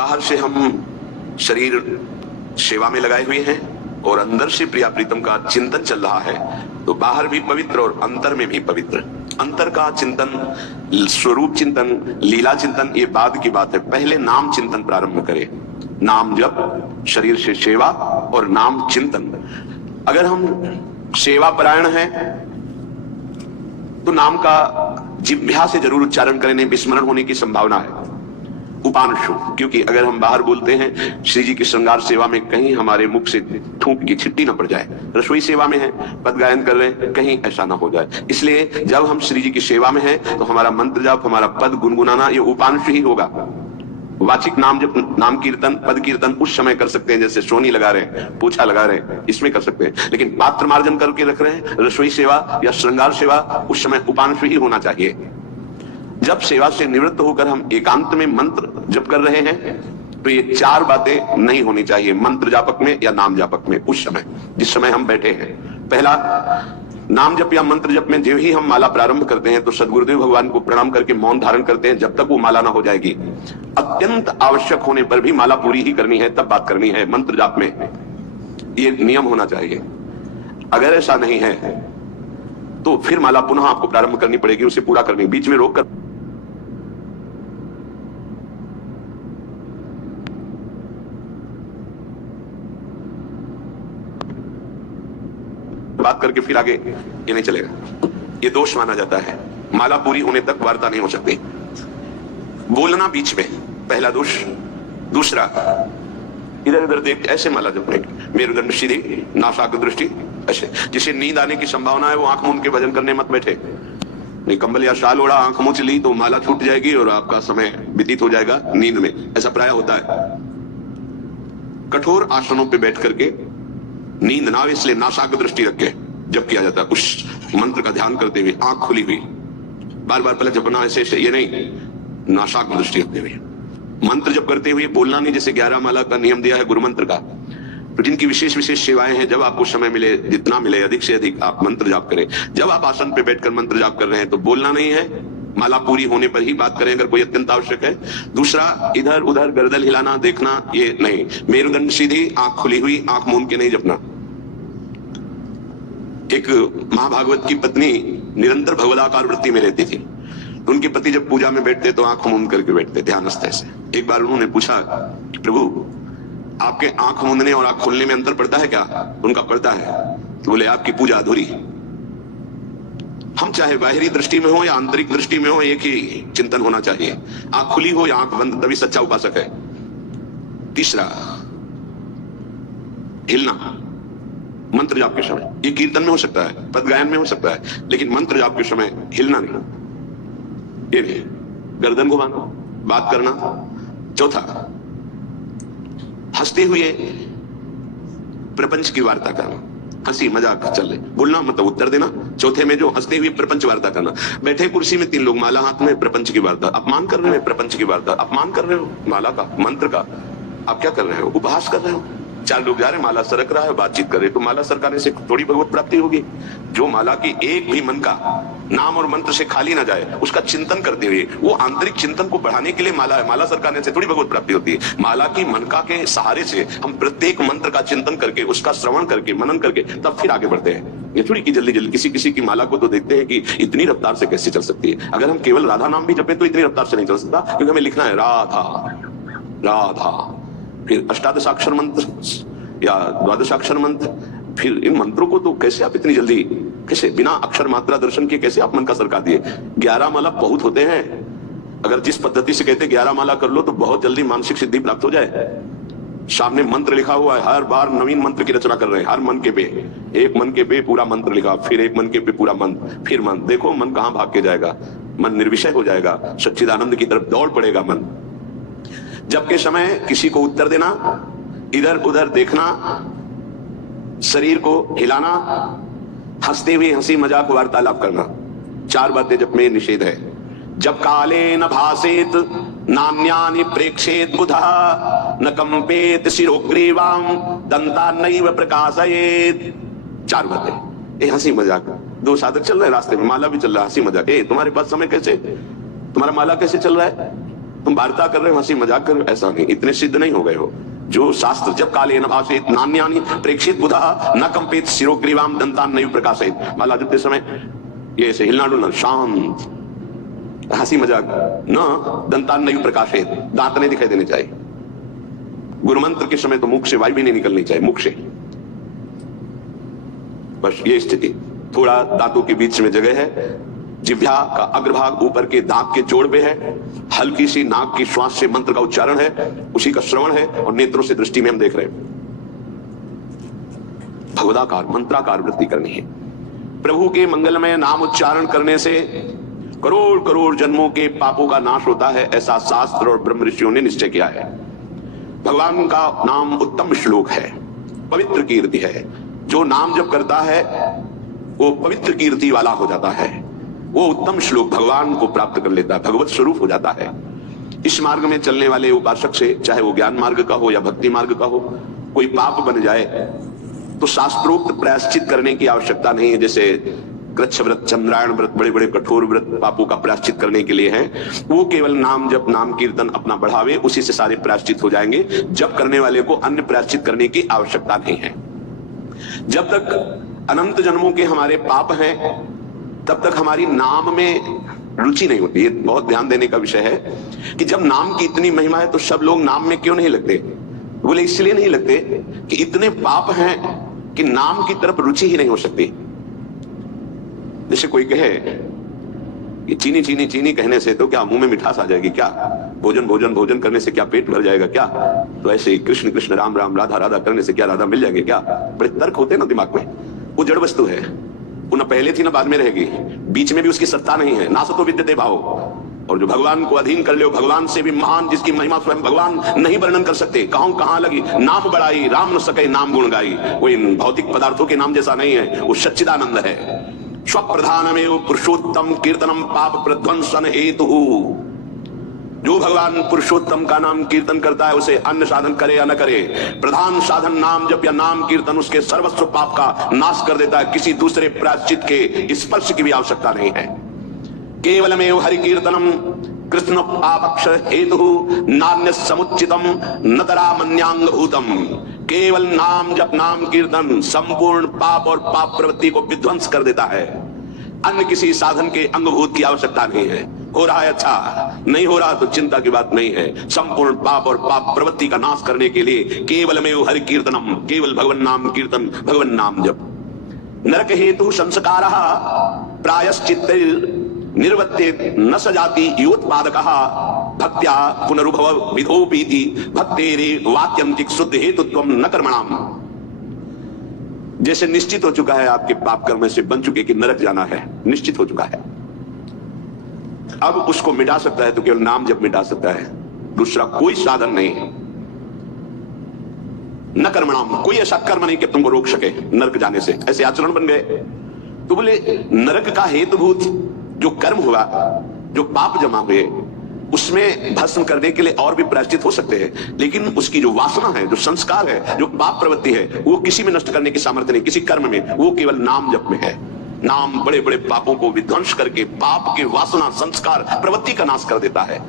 बाहर से हम शरीर सेवा में लगाए हुए हैं और अंदर से प्रिया प्रीतम का चिंतन चल रहा है, तो बाहर भी पवित्र और अंतर में भी पवित्र। अंतर का चिंतन, स्वरूप चिंतन, लीला चिंतन ये बाद की बात है। पहले नाम चिंतन प्रारंभ करें। नाम जप, शरीर से सेवा और नाम चिंतन। अगर हम सेवा परायण हैं तो नाम का जिह्वा से जरूर उच्चारण करें, विस्मरण होने की संभावना है। उपांशु, क्योंकि अगर हम बाहर बोलते हैं श्री जी की श्रृंगार सेवा में, कहीं हमारे मुख से थूक की छिट्टी न पड़ जाए। रसोई सेवा में है, पद गायन कर रहे हैं, कहीं ऐसा ना हो जाए। इसलिए जब हम श्री जी की सेवा में हैं तो हमारा मंत्र जाप, हमारा पद गुनगुनाना ये उपांशु ही होगा। वाचिक नाम जब नाम कीर्तन, पद कीर्तन उस समय कर सकते हैं, जैसे सोनी लगा रहे हैं, पोछा लगा रहे हैं, इसमें कर सकते हैं। लेकिन पात्र मार्जन करके रख रहे हैं, रसोई सेवा या श्रृंगार सेवा, उस समय उपांशु ही होना चाहिए। जब सेवा से निवृत्त होकर हम एकांत में मंत्र जप कर रहे हैं तो ये चार बातें नहीं होनी चाहिए मंत्र जापक में या नाम जापक में। उस समय जिस समय हम बैठे हैं, पहला, नाम जप या मंत्र जप में जब ही हम माला प्रारंभ करते हैं तो सदगुरुदेव भगवान को प्रणाम करके मौन धारण करते हैं, जब तक वो माला ना हो जाएगी। अत्यंत आवश्यक होने पर भी माला पूरी ही करनी है, तब बात करनी है मंत्र जाप में। ये नियम होना चाहिए। अगर ऐसा नहीं है तो फिर माला पुनः आपको प्रारंभ करनी पड़ेगी, उसे पूरा करनी, बीच में रोक कर बात करके फिर आगे ये नहीं चलेगा। ये दोष माना जाता है। माला पूरी होने तक वार्ता नहीं हो सकती। बोलना बीच में, पहला दोष। दूसरा, इधर उधर देख ऐसे माला जपने, मेरुदंड सीधी, नासाग्र दृष्टि ऐसे। जिसे नींद आने की संभावना है वो आंख मूंद के भजन करने मत बैठे। नहीं, कंबल या शाल ओढ़ा, आंख मूंद ली तो माला छूट जाएगी और आपका समय व्यतीत हो जाएगा नींद में। ऐसा प्राय होता है। कठोर आसनों पर बैठ करके नींद ना आवे इसलिए नासाग्र दृष्टि रख के जब किया जाता है, उस मंत्र का ध्यान करते हुए, आंख खुली हुई, बार बार पहले जपना ऐसे ऐसे, ये नहीं, नासाग्र दृष्टि रखते हुए मंत्र जप करते हुए बोलना नहीं। जैसे 11 माला का नियम दिया है गुरु मंत्र का, तो जिनकी विशेष विशेष सेवाएं हैं, जब आपको समय मिले, जितना मिले अधिक से अधिक आप मंत्र जाप करें। जब आप आसन पे बैठकर मंत्र जाप कर रहे हैं तो बोलना नहीं है, माला पूरी होने पर ही बात करें अगर कोई अत्यंत आवश्यक है। दूसरा, इधर उधर गर्दन हिलाना, देखना, ये नहीं। मेरुदंड सीधी, आंख खुली हुई, आंख मूंद के नहीं जपना। एक महाभागवत की पत्नी निरंतर भगवदाकार वृत्ति में रहती थी। तो उनके पति जब पूजा में बैठते तो आंख मूंद करके बैठते, ध्यानस्थ ऐसे। एक बार उन्होंने पूछा कि प्रभु, आपके आंख मूंदने और आंख खोलने में अंतर पड़ता है क्या? उनका पड़ता है। तो बोले आपकी पूजा अधूरी। हम चाहे बाहरी दृष्टि में हो या आंतरिक दृष्टि में हो, एक ही चिंतन होना चाहिए। आंख खुली हो या आंख बंद, तभी सच्चा उपासक है। तीसरा, हिलना मंत्र जाप के समय। ये कीर्तन में हो सकता है, पद गायन में हो सकता है, लेकिन मंत्र जाप के समय हिलना नहीं, ये नहीं। गर्दन घुमाना, बात करना। चौथा, हंसते हुए प्रपंच की वार्ता करना, हंसी मजाक चल रहे, बोलना मतलब उत्तर देना। चौथे में जो हंसते हुए प्रपंच वार्ता करना। बैठे कुर्सी में 3 लोग, माला हाथ में, प्रपंच की वार्ता। अपमान कर रहे हो प्रपंच की वार्ता, अपमान कर रहे हो माला का, मंत्र का। आप क्या कर रहे हो? उपहास कर रहे हो। 4 लोग जा रहे, माला सरक रहा है, बातचीत कर रहे, तो माला सरकाने से थोड़ी भगवत प्राप्ति होगी। जो माला की एक भी मन का नाम और मंत्र से खाली ना जाए, उसका चिंतन करते हुए, वो आंतरिक चिंतन को बढ़ाने के लिए माला है। माला सरकाने से थोड़ी भगवत प्राप्ति होती है। माला की मनका के सहारे से हम प्रत्येक मंत्र का चिंतन करके, उसका श्रवण करके, मनन करके, तब फिर आगे बढ़ते हैं। ये थोड़ी कि जल्दी जल्दी। किसी किसी की माला को तो देखते हैं कि इतनी रफ्तार से कैसे चल सकती है। अगर हम केवल राधा नाम भी जपे तो इतनी रफ्तार से नहीं चल सकता, क्योंकि हमें लिखना है राधा राधा, फिर अष्टादशाक्षर मंत्र या 12 मंत्र। फिर इन मंत्रों को तो कैसे आप इतनी जल्दी, कैसे बिना अक्षर मात्रा दर्शन के कैसे आप मन का सरका दिए? 11 माला बहुत होते हैं। अगर जिस पद्धति से कहते 11 माला कर लो तो बहुत जल्दी मानसिक सिद्धि प्राप्त हो जाए। सामने मंत्र लिखा हुआ है, हर बार नवीन मंत्र की रचना कर रहे हैं। हर मन के पे, एक मन के पे पूरा मंत्र लिखा, फिर एक मन के पे पूरा मंत्र, फिर मन। देखो मन कहां भाग के जाएगा, मन निर्विषय हो जाएगा, सच्चिदानंद की तरफ दौड़ पड़ेगा मन। जब के समय किसी को उत्तर देना, इधर उधर देखना, शरीर को हिलाना, हंसते हुए हंसी मजाक वार्तालाप करना, 4 बातें जब में निषेध है। जब काले न भासेत नान्यानि प्रेक्षेत बुधा न कंपेत शिरोग्रीवाम दंता नैव प्रकाशयेत। 4 बातें। ये हंसी मजाक, 2 साधक चल रहे रास्ते में, माला भी चल रहा है, हंसी मजाक। तुम्हारे पास समय कैसे, तुम्हारा माला कैसे चल रहा है? तुम वार्ता कर रहे हो, हंसी मजाक कर रहे हो, ऐसा नहीं, इतने सिद्ध नहीं हो गए हो। जो शास्त्र जब काले न भाषित नान्यानि प्रेक्षित बुधा न कंपित शिरोग्रीवाम दंतान नहीं प्रकाशित, माला जपते समय ये ऐसे हिलना डुलना, शांत, हंसी मजाक न, दंतान नहीं प्रकाशित, दांत नहीं दिखाई देने चाहिए। गुरु मंत्र के समय तो मुख से वायु भी नहीं निकलनी चाहिए, मुख से, बस ये स्थिति। थोड़ा दांतों के बीच में जगह है, जिह्वा का अग्रभाग ऊपर के दांत के जोड़ पे है, हल्की सी नाक की श्वास से मंत्र का उच्चारण है, उसी का श्रवण है, और नेत्रों से दृष्टि में हम देख रहे हैं। भगवदाकार मंत्राकार वृत्ति करनी है। प्रभु के मंगलमय नाम उच्चारण करने से करोड़ करोड़ जन्मों के पापों का नाश होता है, ऐसा शास्त्र और ब्रह्म ऋषियों ने निश्चय किया है। भगवान का नाम उत्तम श्लोक है, पवित्र कीर्ति है। जो नाम जप करता है वो पवित्र कीर्ति वाला हो जाता है, वो उत्तम श्लोक भगवान को प्राप्त कर लेता है, भगवत स्वरूप हो जाता है। इस मार्ग में चलने वाले उपासक से, चाहे वो ज्ञान मार्ग का हो या भक्ति मार्ग का हो, कोई पाप बन जाए तो शास्त्रोक्त प्रायश्चित करने की आवश्यकता नहीं है। जैसे कृच्छ व्रत, चंद्रायण व्रत, बड़े बड़े कठोर व्रत पापों का प्रायश्चित करने के लिए हैं, वो केवल नाम जप, नाम कीर्तन अपना बढ़ावे, उसी से सारे प्रायश्चित हो जाएंगे। जप करने वाले को अन्य प्रायश्चित करने की आवश्यकता नहीं है। जब तक अनंत जन्मों के हमारे पाप हैं तब तक हमारी नाम में रुचि नहीं होती। ये बहुत ध्यान देने का विषय है कि जब नाम की इतनी महिमा है तो सब लोग नाम में क्यों नहीं लगते? बोले इसलिए नहीं लगते कि इतने पाप हैं कि नाम की तरफ रुचि ही नहीं हो सकती। जैसे कोई कहे कि चीनी चीनी चीनी कहने से तो क्या मुंह में मिठास आ जाएगी क्या? भोजन भोजन भोजन करने से क्या पेट भर जाएगा क्या? तो ऐसे कृष्ण कृष्ण राम राम राधा राधा करने से क्या राधा मिल जाएगी क्या? बड़े तर्क होते हैं ना दिमाग में। वो जड़ वस्तु है, वो न पहले थी ना बाद में रहेगी, बीच में भी उसकी सत्ता नहीं है। ना सतो विद्यते भाव। और जो भगवान को अधीन कर ले, भगवान से भी महान, जिसकी महिमा स्वयं भगवान नहीं वर्णन कर सकते, कहां लगी। नाम बढ़ाई राम न सके नाम गुण गाई। वो इन भौतिक पदार्थों के नाम जैसा नहीं है, वो सच्चिदानंद है। स्वप्रधानमेव पुरुषोत्तम कीर्तनम पाप प्रध्वंसन हेतु। जो भगवान पुरुषोत्तम का नाम कीर्तन करता है, उसे अन्य साधन करे या न करे, प्रधान साधन नाम जप या नाम कीर्तन उसके सर्वस्व पाप का नाश कर देता है। किसी दूसरे प्रायश्चित के स्पर्श की भी आवश्यकता नहीं है। केवलमेव हरि कीर्तनम कृष्ण पापक्ष हेतु नान्य समुचितम नतरा मन्यांग भूतम। केवल नाम जप नाम कीर्तन संपूर्ण पाप और पाप प्रवृत्ति को विध्वंस कर देता है। अन्य किसी साधन के अंगभूत की आवश्यकता नहीं है। हो रहा है अच्छा, नहीं हो रहा तो चिंता की बात नहीं है। संपूर्ण पाप और पाप प्रवृत्ति का नाश करने के लिए केवलमेव हरि कीर्तनम, केवल भगवन नाम कीर्तन, भगवन नाम जप। नरक हेतु संस्कारः प्रायश्चित्त निर्वर्ते न सजाति योत्पादकः भक्त्या पुनरुभव विधोपीति भक्तेरे वाक्यंतिक शुद्ध हेतुत्वम न कर्मणाम। जैसे निश्चित हो चुका है आपके पाप कर्म से बन चुके कि नरक जाना है, निश्चित हो चुका है। अब उसको मिटा सकता है तो केवल नाम जब मिटा सकता है, दूसरा कोई साधन नहीं है। न कर्मणाम, कोई ऐसा कर्म नहीं कि तुमको रोक सके नरक जाने से। ऐसे आचरण बन गए तो बोले नरक का हेतुभूत जो कर्म हुआ, जो पाप जमा हुए, उसमें भस्म करने के लिए और भी प्रायश्चित हो सकते हैं, लेकिन उसकी जो वासना है, जो संस्कार है, जो पाप प्रवृत्ति है, वो किसी में नष्ट करने की सामर्थ्य नहीं, किसी कर्म में। वो केवल नाम जप में है। नाम बड़े बड़े पापों को विध्वंस करके पाप की वासना, संस्कार, प्रवृत्ति का नाश कर देता है।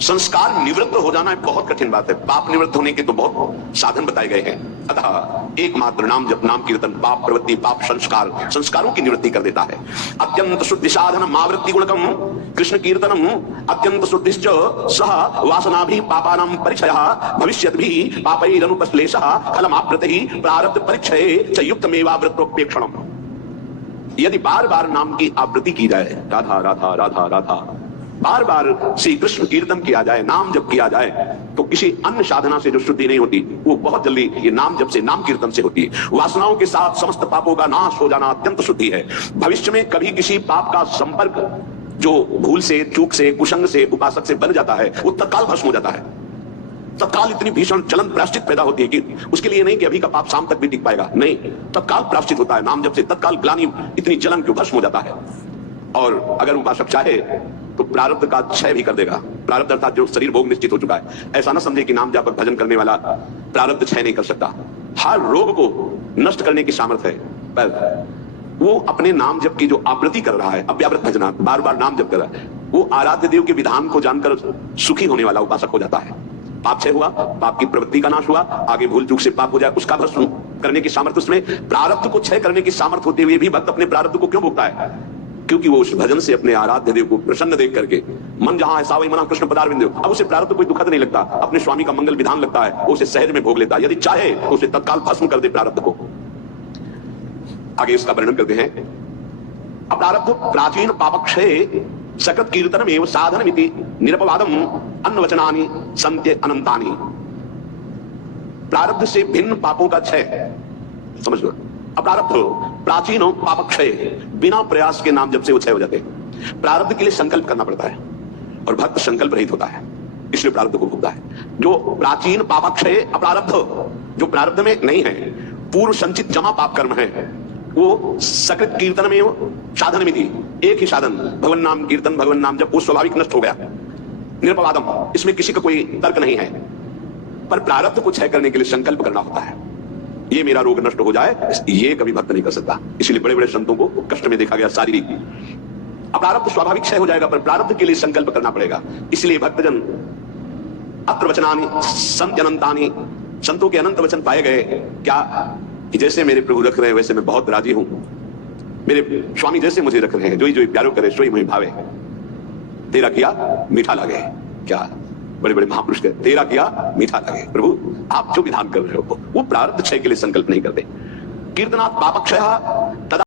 संस्कार निवृत्त हो जाना बहुत कठिन बात है। पाप निवृत्त होने के तो बहुत साधन बताए गए हैं। अतः एकमात्र नाम जप नाम कीर्तन पाप प्रवृत्ति, पाप संस्कार, संस्कारों की निवृत्ति कर देता है। अत्यंत शुद्धि साधनम आवृत्ति गुणकम कृष्ण कीर्तनम अत्यंत शुद्धिश्च सह वासनाभि पापानां परिचयः भविष्यद्भिः पापैरनुपश्लेषः फलमाप्यतैः प्रारब्ध परिचये च युक्तमेवावृत्तोपेक्षणम्। यदि बार बार नाम की आवृत्ति की जाए, राधा राधा राधा राधा, बार बार श्री कृष्ण कीर्तन किया जाए, नाम जप किया जाए, तो किसी अन्य साधना से जो शुद्धि नहीं होती वो बहुत जल्दी ये नाम जप से, नाम कीर्तन से होती है। वासनाओं के साथ समस्त पापों का नाश हो जाना अत्यंत शुद्धि है। भविष्य में कभी किसी पाप का संपर्क जो भूल से, चूक से, कुसंग से उपासक से बन जाता है, वो तत्काल भस्म हो जाता है। तत्काल इतनी भीषण चलन प्रायश्चित पैदा होती है कि उसके लिए नहीं कि अभी का पाप शाम तक भी टिक पाएगा, नहीं, तत्काल प्रायश्चित होता है। नाम जप से तत्काल ग्लानि, इतनी जलन क्यों भस्म हो जाता है। और अगर उपासक चाहे तो प्रारब्ध का क्षय भी कर देगा। प्रारब्ध अर्थात जो शरीर भोग निश्चित हो चुका है। ऐसा ना समझे कि नाम जापक भजन करने वाला प्रारब्ध क्षय नहीं कर सकता। हर रोग को नष्ट करने की सामर्थ्य है, पर वो अपने नाम जप की जो आवृत्ति कर रहा है, अव्यावृत भजना, बार बार नाम जप कर रहा है, वो आराध्य देव के विधान को जानकर सुखी होने वाला उपासक हो जाता है। पाप क्षय हुआ, पाप की प्रवृत्ति का नाश हुआ, आगे भूल चूक से पाप हो जाए उसका भस्म करने की सामर्थ्य उसमें, प्रारब्ध को क्षय करने की सामर्थ्य होते हुए भी भक्त अपने प्रारब्ध को क्यों भोगता है? क्योंकि वो उस भजन से अपने आराध्य देव को प्रसन्न देख करके, मन जहां है सावई मना कृष्ण पदारविंद, अब उसे प्रारब्ध कोई दुखद नहीं लगता, अपने स्वामी का मंगल विधान लगता है, वो उसे सहज में भोग लेता है। यदि चाहे तो उसे तत्काल भस्म कर दे प्रारब्ध को। आगे इसका वर्णन करते हैं। अप्रारब्ध प्राचीन पापक्षय सकृत कीर्तनम एवं साधनमिति निरपवादम अन्नवचनानि संत्य अनंतानि। प्रारब्ध से भिन्न पापों का क्षय, समझ लो। अप्रारब्ध प्राचीन पापक्षय, बिना प्रयास के नाम जब से वो क्षय हो जाते हैं। प्रारब्ध के लिए संकल्प करना पड़ता है और भक्त संकल्प रहित होता है, इसलिए प्रारब्ध को भोगता है। जो प्राचीन पापक्षय अप्रारब्ध, जो प्रारब्ध में नहीं है, पूर्व संचित जमा पाप कर्म है, वो सकृत कीर्तन में साधन में थी, एक ही साधन भगवान नाम कीर्तन, भगवान नाम जब वो स्वाभाविक नष्ट हो गया। निरपवादम, इसमें किसी का कोई तर्क नहीं है, पर प्रारब्ध को क्षय करने के लिए संकल्प करना होता है। ये मेरा रोग नष्ट हो जाए, ये कभी भक्त नहीं कर सकता, इसलिए बड़े बड़े संतों को कष्ट में देखा गया शारीरिक। अप्रारब्ध स्वाभाविक क्षय हो जाएगा, पर प्रारब्ध के लिए संकल्प करना पड़ेगा। इसलिए भक्तजन अत्र वचनानि संत अनंतानि, संतों के अनंत वचन पाए गए। क्या? जैसे मेरे प्रभु रख रहे हैं वैसे मैं बहुत राजी हूं, मेरे स्वामी जैसे मुझे रख रहे हैं, जो ही प्यारो करे सोई मुझे भावे, तेरा किया मीठा लगे। क्या बड़े बड़े महापुरुष कहते, तेरा किया मीठा लगे। प्रभु आप जो विधान कर रहे हो वो प्रारब्ध क्षय के लिए संकल्प नहीं करते। कीर्तनात् पापक्षयः तदा